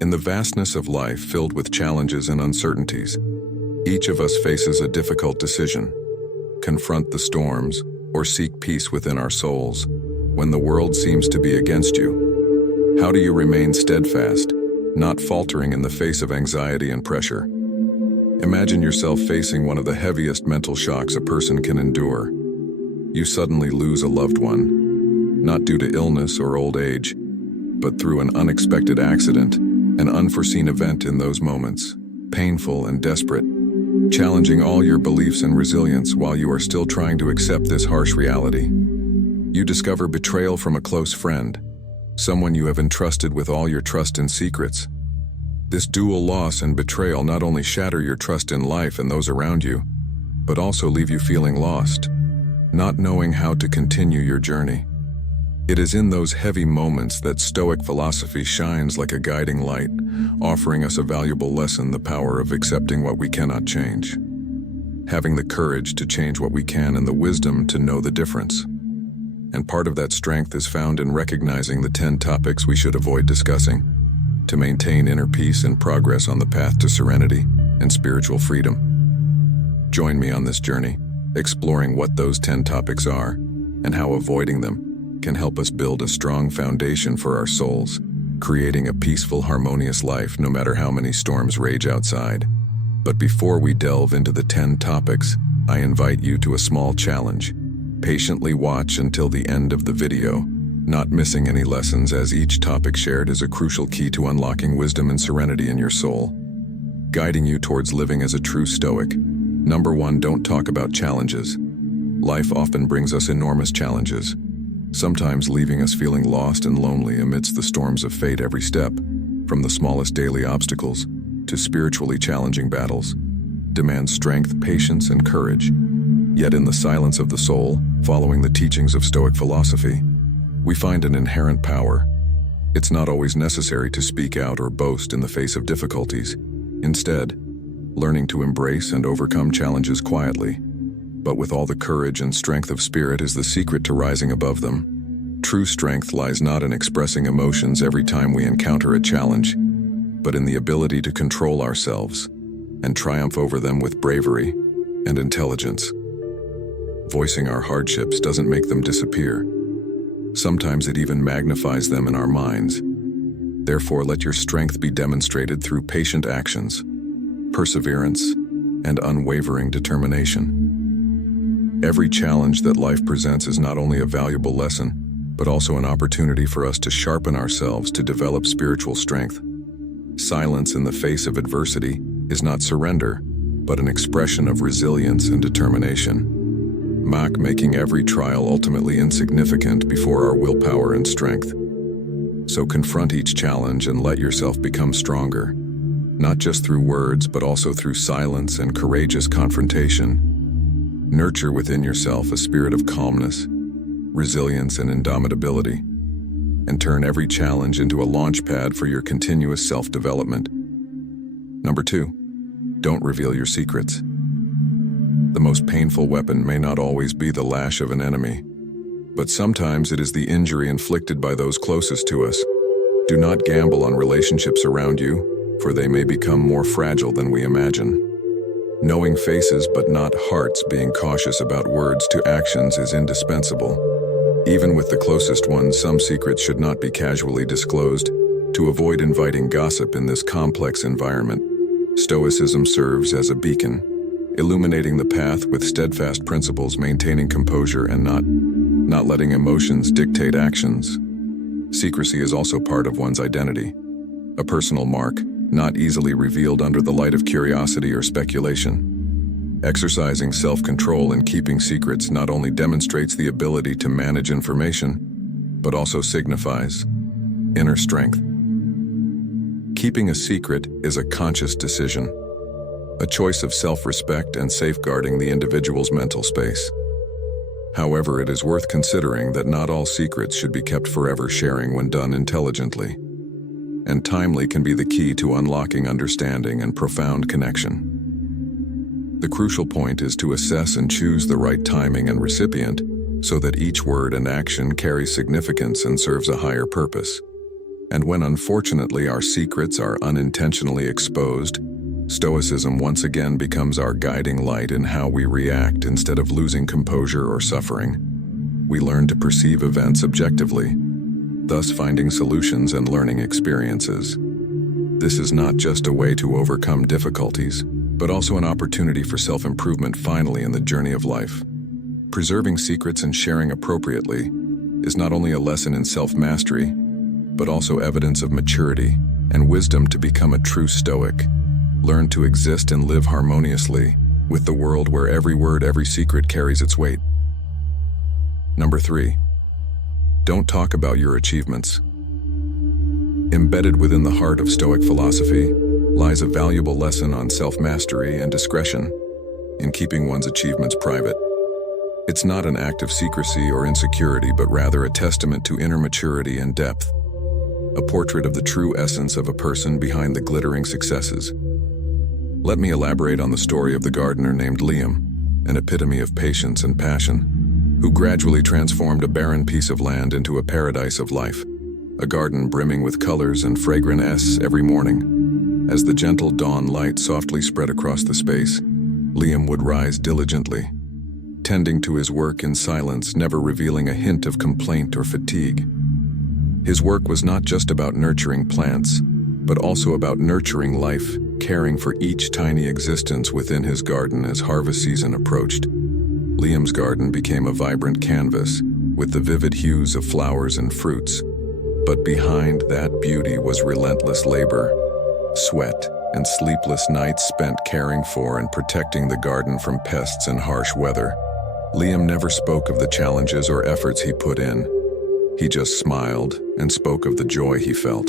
In the vastness of life filled with challenges and uncertainties, each of us faces a difficult decision: confront the storms or seek peace within our souls when the world seems to be against you. How do you remain steadfast, not faltering in the face of anxiety and pressure? Imagine yourself facing one of the heaviest mental shocks a person can endure. You suddenly lose a loved one, not due to illness or old age, but through an unexpected accident, an unforeseen event. In those moments, painful and desperate, challenging all your beliefs and resilience while you are still trying to accept this harsh reality. You discover betrayal from a close friend, someone you have entrusted with all your trust and secrets. This dual loss and betrayal not only shatter your trust in life and those around you, but also leave you feeling lost, not knowing how to continue your journey. It is in those heavy moments that Stoic philosophy shines like a guiding light, offering us a valuable lesson: the power of accepting what we cannot change, having the courage to change what we can, and the wisdom to know the difference. And part of that strength is found in recognizing the 10 topics we should avoid discussing to maintain inner peace and progress on the path to serenity and spiritual freedom. Join me on this journey, exploring what those 10 topics are and how avoiding them can help us build a strong foundation for our souls, creating a peaceful, harmonious life no matter how many storms rage outside. But before we delve into the 10 topics, I invite you to a small challenge. Patiently watch until the end of the video, not missing any lessons, as each topic shared is a crucial key to unlocking wisdom and serenity in your soul, guiding you towards living as a true Stoic. Number 1, don't talk about challenges. Life often brings us enormous challenges, sometimes leaving us feeling lost and lonely amidst the storms of fate. Every step, from the smallest daily obstacles to spiritually challenging battles, demands strength, patience, and courage. Yet in the silence of the soul, following the teachings of Stoic philosophy, we find an inherent power. It's not always necessary to speak out or boast in the face of difficulties. Instead, learning to embrace and overcome challenges quietly, but with all the courage and strength of spirit, is the secret to rising above them. True strength lies not in expressing emotions every time we encounter a challenge, but in the ability to control ourselves and triumph over them with bravery and intelligence. Voicing our hardships doesn't make them disappear. Sometimes it even magnifies them in our minds. Therefore, let your strength be demonstrated through patient actions, perseverance, and unwavering determination. Every challenge that life presents is not only a valuable lesson, but also an opportunity for us to sharpen ourselves, to develop spiritual strength. Silence in the face of adversity is not surrender, but an expression of resilience and determination, making every trial ultimately insignificant before our willpower and strength. So confront each challenge and let yourself become stronger, not just through words, but also through silence and courageous confrontation. Nurture within yourself a spirit of calmness, resilience, and indomitability, and turn every challenge into a launch pad for your continuous self-development. Number 2, don't reveal your secrets. The most painful weapon may not always be the lash of an enemy, but sometimes it is the injury inflicted by those closest to us. Do not gamble on relationships around you, for they may become more fragile than we imagine. Knowing faces but not hearts, being cautious about words to actions, is indispensable. Even with the closest ones, some secrets should not be casually disclosed. To avoid inviting gossip in this complex environment, Stoicism serves as a beacon, illuminating the path with steadfast principles, maintaining composure and not letting emotions dictate actions. Secrecy is also part of one's identity, a personal mark, not easily revealed under the light of curiosity or speculation. Exercising self-control and keeping secrets not only demonstrates the ability to manage information, but also signifies inner strength. Keeping a secret is a conscious decision, a choice of self-respect and safeguarding the individual's mental space. However, it is worth considering that not all secrets should be kept forever. Sharing, when done intelligently and timely, can be the key to unlocking understanding and profound connection. The crucial point is to assess and choose the right timing and recipient so that each word and action carries significance and serves a higher purpose. And when unfortunately our secrets are unintentionally exposed, Stoicism once again becomes our guiding light in how we react instead of losing composure or suffering. We learn to perceive events objectively, thus finding solutions and learning experiences. This is not just a way to overcome difficulties, but also an opportunity for self-improvement finally in the journey of life. Preserving secrets and sharing appropriately is not only a lesson in self-mastery, but also evidence of maturity and wisdom to become a true Stoic. Learn to exist and live harmoniously with the world where every word, every secret carries its weight. Number 3. Don't talk about your achievements. Embedded within the heart of Stoic philosophy lies a valuable lesson on self-mastery and discretion in keeping one's achievements private. It's not an act of secrecy or insecurity, but rather a testament to inner maturity and depth, a portrait of the true essence of a person behind the glittering successes. Let me elaborate on the story of the gardener named Liam, an epitome of patience and passion, who gradually transformed a barren piece of land into a paradise of life, a garden brimming with colors and fragrant scents every morning. As the gentle dawn light softly spread across the space, Liam would rise diligently, tending to his work in silence, never revealing a hint of complaint or fatigue. His work was not just about nurturing plants, but also about nurturing life, caring for each tiny existence within his garden. As harvest season approached, Liam's garden became a vibrant canvas with the vivid hues of flowers and fruits. But behind that beauty was relentless labor, sweat, and sleepless nights spent caring for and protecting the garden from pests and harsh weather. Liam never spoke of the challenges or efforts he put in. He just smiled and spoke of the joy he felt.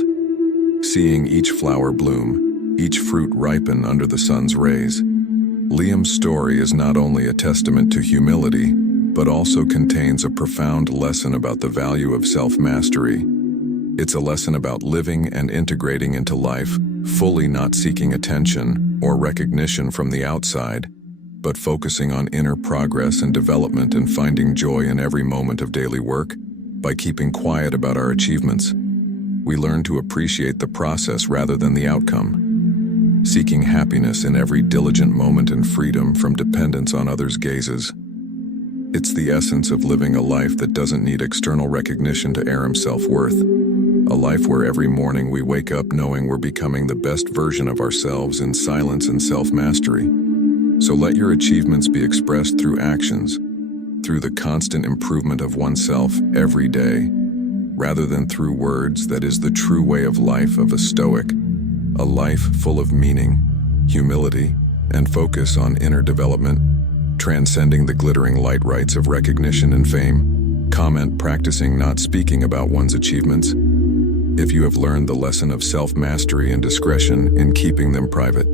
Seeing each flower bloom, each fruit ripen under the sun's rays. Liam's story is not only a testament to humility, but also contains a profound lesson about the value of self-mastery. It's a lesson about living and integrating into life, fully not seeking attention or recognition from the outside, but focusing on inner progress and development and finding joy in every moment of daily work. By keeping quiet about our achievements, we learn to appreciate the process rather than the outcome, seeking happiness in every diligent moment and freedom from dependence on others' gazes. It's the essence of living a life that doesn't need external recognition to earn self-worth. A life where every morning we wake up knowing we're becoming the best version of ourselves in silence and self-mastery. So let your achievements be expressed through actions, through the constant improvement of oneself every day, rather than through words. That is the true way of life of a Stoic, a life full of meaning, humility, and focus on inner development, transcending the glittering light rights of recognition and fame. Comment: practicing not speaking about one's achievements. If you have learned the lesson of self-mastery and discretion in keeping them private.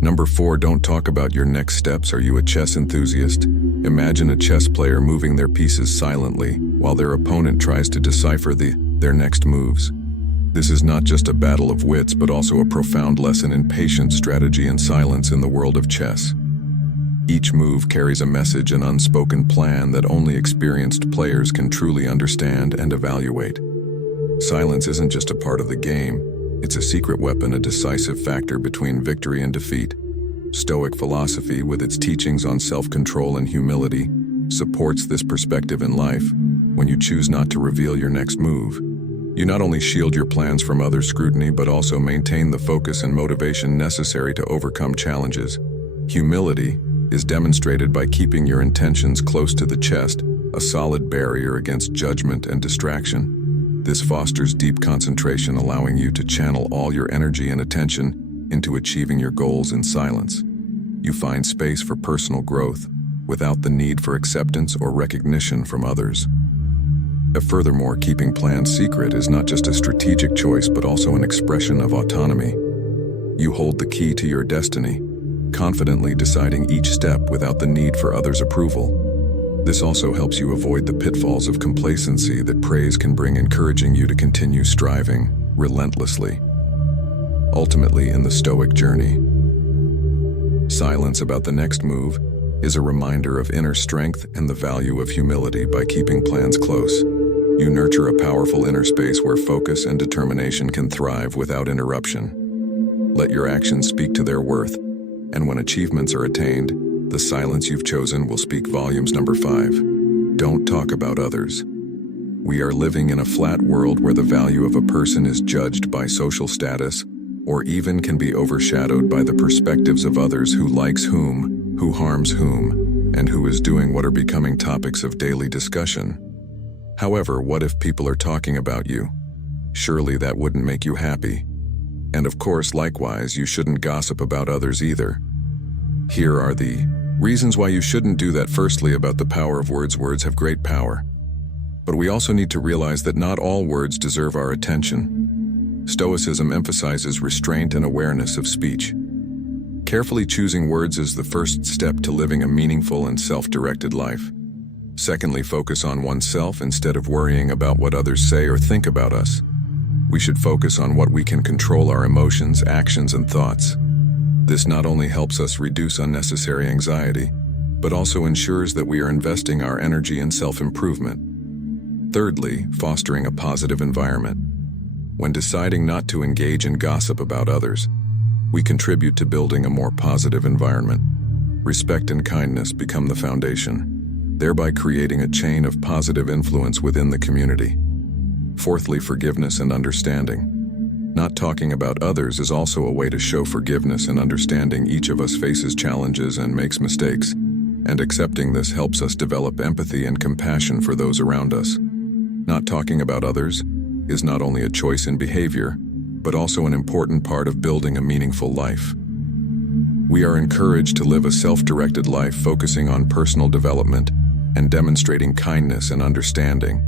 Number 4, don't talk about your next steps. Are you a chess enthusiast? Imagine a chess player moving their pieces silently while their opponent tries to decipher their next moves. This is not just a battle of wits, but also a profound lesson in patience, strategy, and silence in the world of chess. Each move carries a message, an unspoken plan that only experienced players can truly understand and evaluate. Silence isn't just a part of the game, it's a secret weapon, a decisive factor between victory and defeat. Stoic philosophy, with its teachings on self-control and humility, supports this perspective in life. When you choose not to reveal your next move, you not only shield your plans from other scrutiny, but also maintain the focus and motivation necessary to overcome challenges. Humility is demonstrated by keeping your intentions close to the chest, a solid barrier against judgment and distraction. This fosters deep concentration, allowing you to channel all your energy and attention into achieving your goals in silence. You find space for personal growth without the need for acceptance or recognition from others. Furthermore, keeping plans secret is not just a strategic choice, but also an expression of autonomy. You hold the key to your destiny, confidently deciding each step without the need for others' approval. This also helps you avoid the pitfalls of complacency that praise can bring, encouraging you to continue striving relentlessly. Ultimately, in the Stoic journey, silence about the next move is a reminder of inner strength and the value of humility. By keeping plans close, You nurture a powerful inner space where focus and determination can thrive without interruption. Let your actions speak to their worth, and when achievements are attained, the silence you've chosen will speak volumes. Number 5. Don't talk about others. We are living in a flat world where the value of a person is judged by social status, or even can be overshadowed by the perspectives of others: who likes whom, who harms whom, and who is doing what are becoming topics of daily discussion. However, what if people are talking about you? Surely that wouldn't make you happy. And of course, likewise, you shouldn't gossip about others either. Here are the reasons why you shouldn't do that. Firstly, about the power of words. Words have great power. But we also need to realize that not all words deserve our attention. Stoicism emphasizes restraint and awareness of speech. Carefully choosing words is the first step to living a meaningful and self-directed life. Secondly, focus on oneself instead of worrying about what others say or think about us. We should focus on what we can control: our emotions, actions, and thoughts. This not only helps us reduce unnecessary anxiety, but also ensures that we are investing our energy in self-improvement. Thirdly, fostering a positive environment. When deciding not to engage in gossip about others, we contribute to building a more positive environment. Respect and kindness become the foundation, thereby creating a chain of positive influence within the community. Fourthly, forgiveness and understanding. Not talking about others is also a way to show forgiveness and understanding. Each of us faces challenges and makes mistakes, and accepting this helps us develop empathy and compassion for those around us. Not talking about others is not only a choice in behavior, but also an important part of building a meaningful life. We are encouraged to live a self-directed life, focusing on personal development and demonstrating kindness and understanding.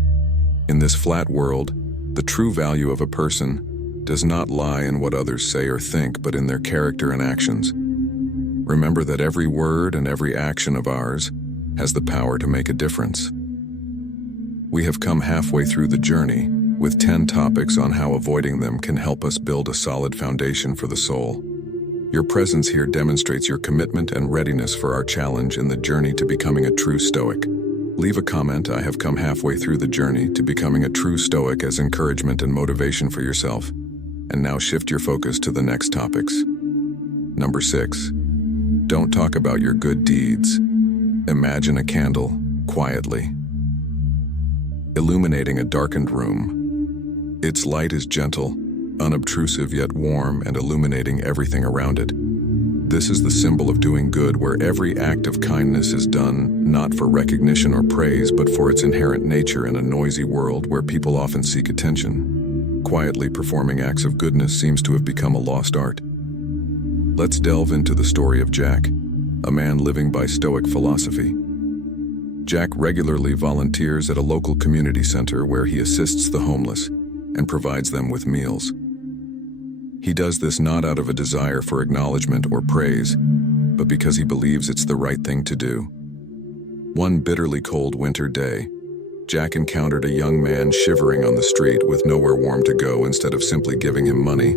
In this flat world, the true value of a person does not lie in what others say or think, but in their character and actions. Remember that every word and every action of ours has the power to make a difference. We have come halfway through the journey, with 10 topics on how avoiding them can help us build a solid foundation for the soul. Your presence here demonstrates your commitment and readiness for our challenge in the journey to becoming a true Stoic. Leave a comment: "I have come halfway through the journey to becoming a true Stoic," as encouragement and motivation for yourself. And now shift your focus to the next topics. Number 6. Don't talk about your good deeds. Imagine a candle, quietly, illuminating a darkened room. Its light is gentle, unobtrusive yet warm, and illuminating everything around it. This is the symbol of doing good, where every act of kindness is done not for recognition or praise, but for its inherent nature. In a noisy world where people often seek attention, quietly performing acts of goodness seems to have become a lost art. Let's delve into the story of Jack, a man living by Stoic philosophy. Jack regularly volunteers at a local community center where he assists the homeless and provides them with meals. He does this not out of a desire for acknowledgement or praise, but because he believes it's the right thing to do. One bitterly cold winter day, Jack encountered a young man shivering on the street with nowhere warm to go. Instead of simply giving him money,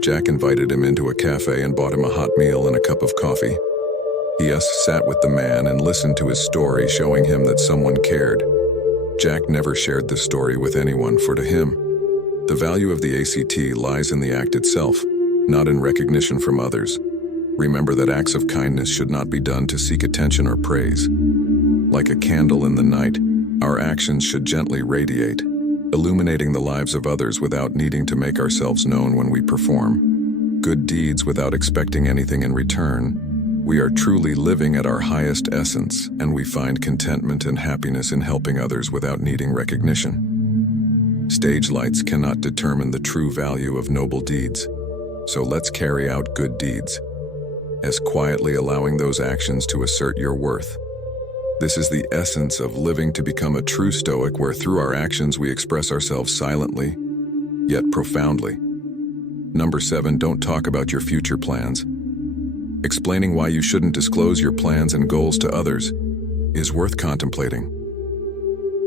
Jack invited him into a cafe and bought him a hot meal and a cup of coffee. He sat with the man and listened to his story, showing him that someone cared. Jack never shared this story with anyone, for to him, the value of the ACT lies in the act itself, not in recognition from others. Remember that acts of kindness should not be done to seek attention or praise. Like a candle in the night, our actions should gently radiate, illuminating the lives of others without needing to make ourselves known. When we perform good deeds without expecting anything in return, we are truly living at our highest essence, and we find contentment and happiness in helping others without needing recognition. Stage lights cannot determine the true value of noble deeds, so let's carry out good deeds, as quietly allowing those actions to assert your worth. This is the essence of living to become a true Stoic, where through our actions we express ourselves silently, yet profoundly. Number 7, don't talk about your future plans. Explaining why you shouldn't disclose your plans and goals to others is worth contemplating.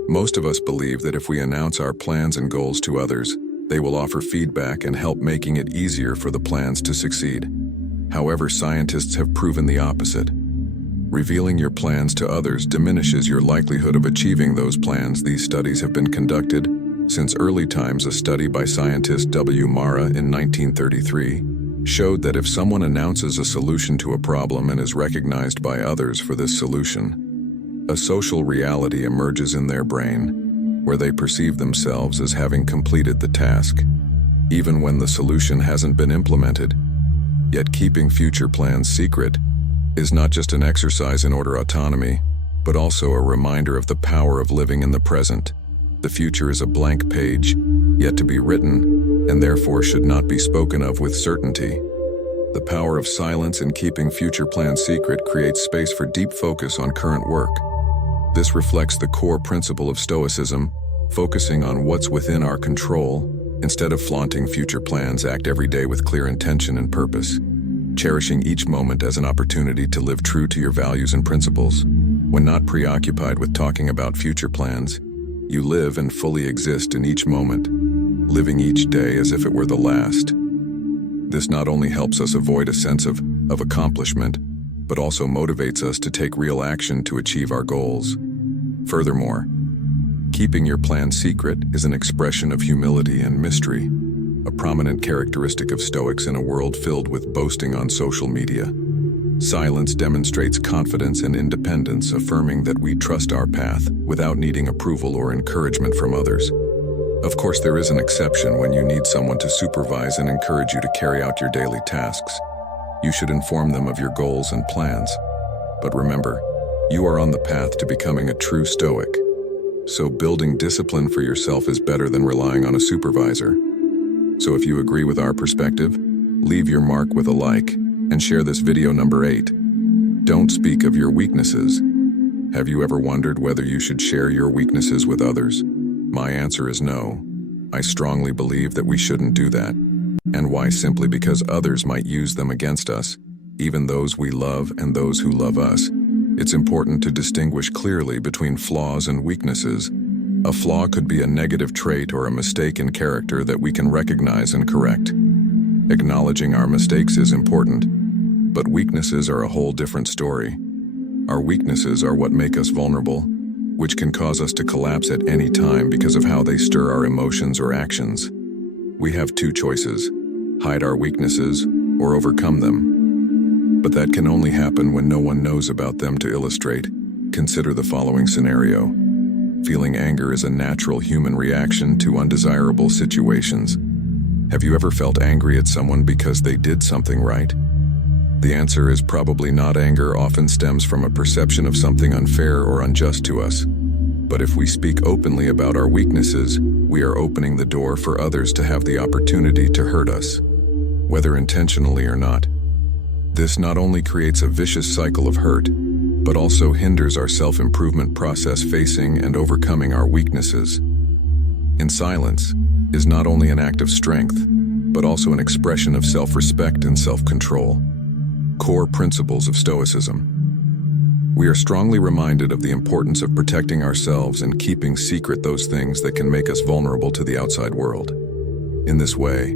Most of us believe that if we announce our plans and goals to others, they will offer feedback and help, making it easier for the plans to succeed. However, scientists have proven the opposite. Revealing your plans to others diminishes your likelihood of achieving those plans. These studies have been conducted since early times. A study by scientist W. Mara in 1933 showed that if someone announces a solution to a problem and is recognized by others for this solution, a social reality emerges in their brain, where they perceive themselves as having completed the task, even when the solution hasn't been implemented. Yet keeping future plans secret is not just an exercise in order autonomy, but also a reminder of the power of living in the present. The future is a blank page, yet to be written, and therefore should not be spoken of with certainty. The power of silence in keeping future plans secret creates space for deep focus on current work. This reflects the core principle of Stoicism, focusing on what's within our control. Instead of flaunting future plans, act every day with clear intention and purpose, cherishing each moment as an opportunity to live true to your values and principles. When not preoccupied with talking about future plans, you live and fully exist in each moment, living each day as if it were the last. This not only helps us avoid a sense of accomplishment, but also motivates us to take real action to achieve our goals. Furthermore, keeping your plans secret is an expression of humility and mystery, a prominent characteristic of Stoics in a world filled with boasting on social media. Silence demonstrates confidence and independence, affirming that we trust our path without needing approval or encouragement from others. Of course, there is an exception when you need someone to supervise and encourage you to carry out your daily tasks. You should inform them of your goals and plans. But remember, you are on the path to becoming a true Stoic. So building discipline for yourself is better than relying on a supervisor. So if you agree with our perspective, leave your mark with a like and share this video. Number 8. Don't speak of your weaknesses. Have you ever wondered whether you should share your weaknesses with others? My answer is no. I strongly believe that we shouldn't do that. And why? Simply because others might use them against us, even those we love and those who love us. It's important to distinguish clearly between flaws and weaknesses. A flaw could be a negative trait or a mistake in character that we can recognize and correct. Acknowledging our mistakes is important, but weaknesses are a whole different story. Our weaknesses are what make us vulnerable, which can cause us to collapse at any time because of how they stir our emotions or actions. We have two choices: hide our weaknesses or overcome them. But that can only happen when no one knows about them. To illustrate, consider the following scenario. Feeling anger is a natural human reaction to undesirable situations. Have you ever felt angry at someone because they did something right? The answer is probably not. Anger often stems from a perception of something unfair or unjust to us. But if we speak openly about our weaknesses, we are opening the door for others to have the opportunity to hurt us, whether intentionally or not. This not only creates a vicious cycle of hurt, but also hinders our self-improvement process. Facing and overcoming our weaknesses in silence is not only an act of strength, but also an expression of self-respect and self-control. Core principles of Stoicism. We are strongly reminded of the importance of protecting ourselves and keeping secret those things that can make us vulnerable to the outside world. In this way,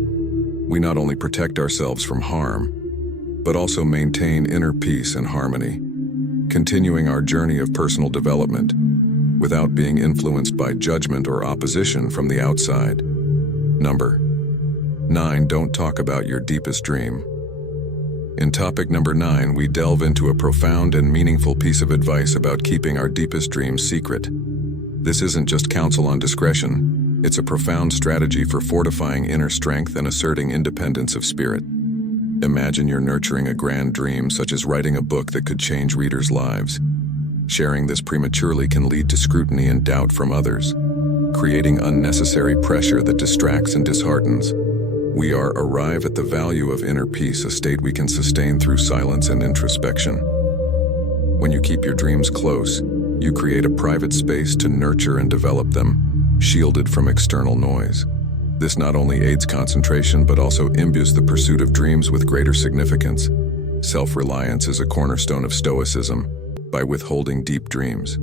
we not only protect ourselves from harm, but also maintain inner peace and harmony, continuing our journey of personal development without being influenced by judgment or opposition from the outside. Number 9. Don't talk about your deepest dream. In topic number 9, we delve into a profound and meaningful piece of advice about keeping our deepest dreams secret. This isn't just counsel on discretion, it's a profound strategy for fortifying inner strength and asserting independence of spirit. Imagine you're nurturing a grand dream, such as writing a book that could change readers' lives. Sharing this prematurely can lead to scrutiny and doubt from others, creating unnecessary pressure that distracts and disheartens. We arrive at the value of inner peace, a state we can sustain through silence and introspection. When you keep your dreams close, you create a private space to nurture and develop them, shielded from external noise. This not only aids concentration, but also imbues the pursuit of dreams with greater significance. Self-reliance is a cornerstone of Stoicism. By withholding deep dreams,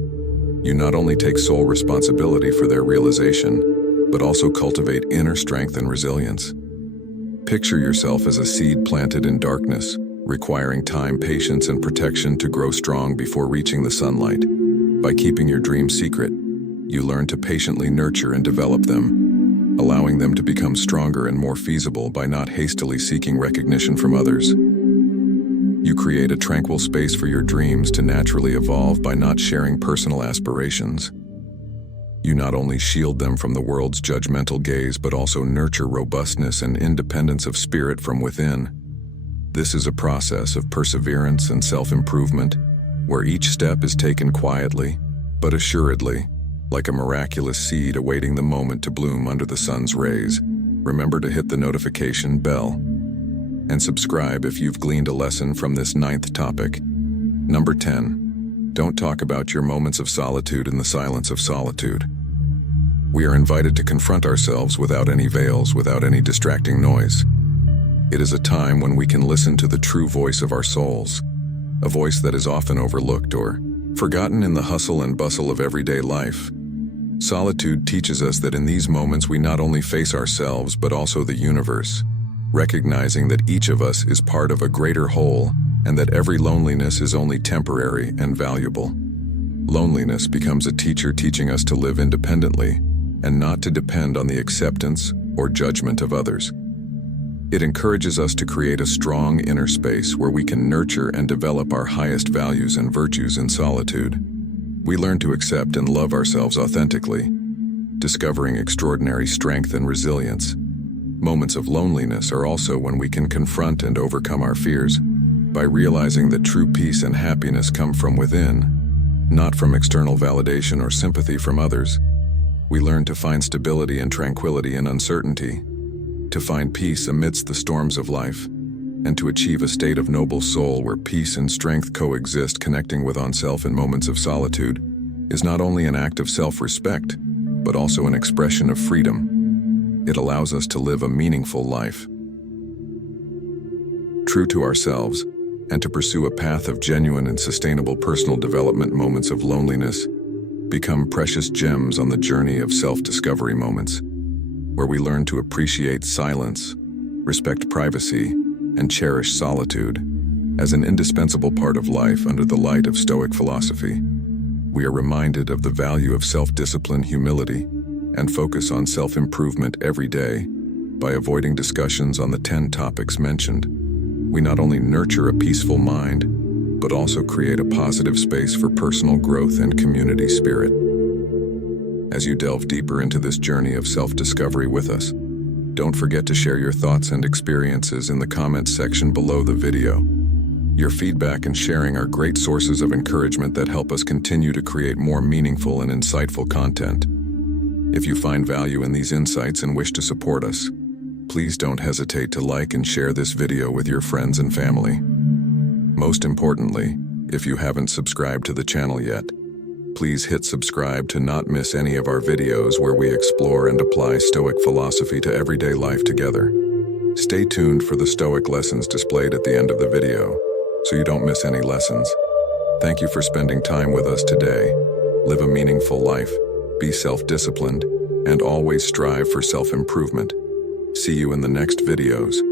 you not only take sole responsibility for their realization, but also cultivate inner strength and resilience. Picture yourself as a seed planted in darkness, requiring time, patience, and protection to grow strong before reaching the sunlight. By keeping your dreams secret, you learn to patiently nurture and develop them, allowing them to become stronger and more feasible by not hastily seeking recognition from others. You create a tranquil space for your dreams to naturally evolve by not sharing personal aspirations. You not only shield them from the world's judgmental gaze, but also nurture robustness and independence of spirit from within. This is a process of perseverance and self-improvement, where each step is taken quietly, but assuredly, like a miraculous seed awaiting the moment to bloom under the sun's rays. Remember to hit the notification bell and subscribe if you've gleaned a lesson from this 9th topic. Number 10. Don't talk about your moments of solitude in the silence of solitude. We are invited to confront ourselves without any veils, without any distracting noise. It is a time when we can listen to the true voice of our souls, a voice that is often overlooked or forgotten in the hustle and bustle of everyday life. Solitude teaches us that in these moments we not only face ourselves but also the universe, recognizing that each of us is part of a greater whole and that every loneliness is only temporary and valuable. Loneliness becomes a teacher teaching us to live independently and not to depend on the acceptance or judgment of others. It encourages us to create a strong inner space where we can nurture and develop our highest values and virtues in solitude. We learn to accept and love ourselves authentically, discovering extraordinary strength and resilience. Moments of loneliness are also when we can confront and overcome our fears by realizing that true peace and happiness come from within, not from external validation or sympathy from others. We learn to find stability and tranquility in uncertainty, to find peace amidst the storms of life, and to achieve a state of noble soul where peace and strength coexist. Connecting with oneself in moments of solitude is not only an act of self-respect, but also an expression of freedom. It allows us to live a meaningful life, true to ourselves, and to pursue a path of genuine and sustainable personal development. Moments of loneliness become precious gems on the journey of self-discovery, moments where we learn to appreciate silence, respect privacy, and cherish solitude as an indispensable part of life. Under the light of Stoic philosophy, we are reminded of the value of self-discipline, humility, and focus on self-improvement every day. By avoiding discussions on the 10 topics mentioned, we not only nurture a peaceful mind, but also create a positive space for personal growth and community spirit. As you delve deeper into this journey of self-discovery with us, don't forget to share your thoughts and experiences in the comments section below the video. Your feedback and sharing are great sources of encouragement that help us continue to create more meaningful and insightful content. If you find value in these insights and wish to support us, please don't hesitate to like and share this video with your friends and family. Most importantly, if you haven't subscribed to the channel yet, please hit subscribe to not miss any of our videos where we explore and apply Stoic philosophy to everyday life together. Stay tuned for the Stoic lessons displayed at the end of the video, so you don't miss any lessons. Thank you for spending time with us today. Live a meaningful life, be self-disciplined, and always strive for self-improvement. See you in the next videos.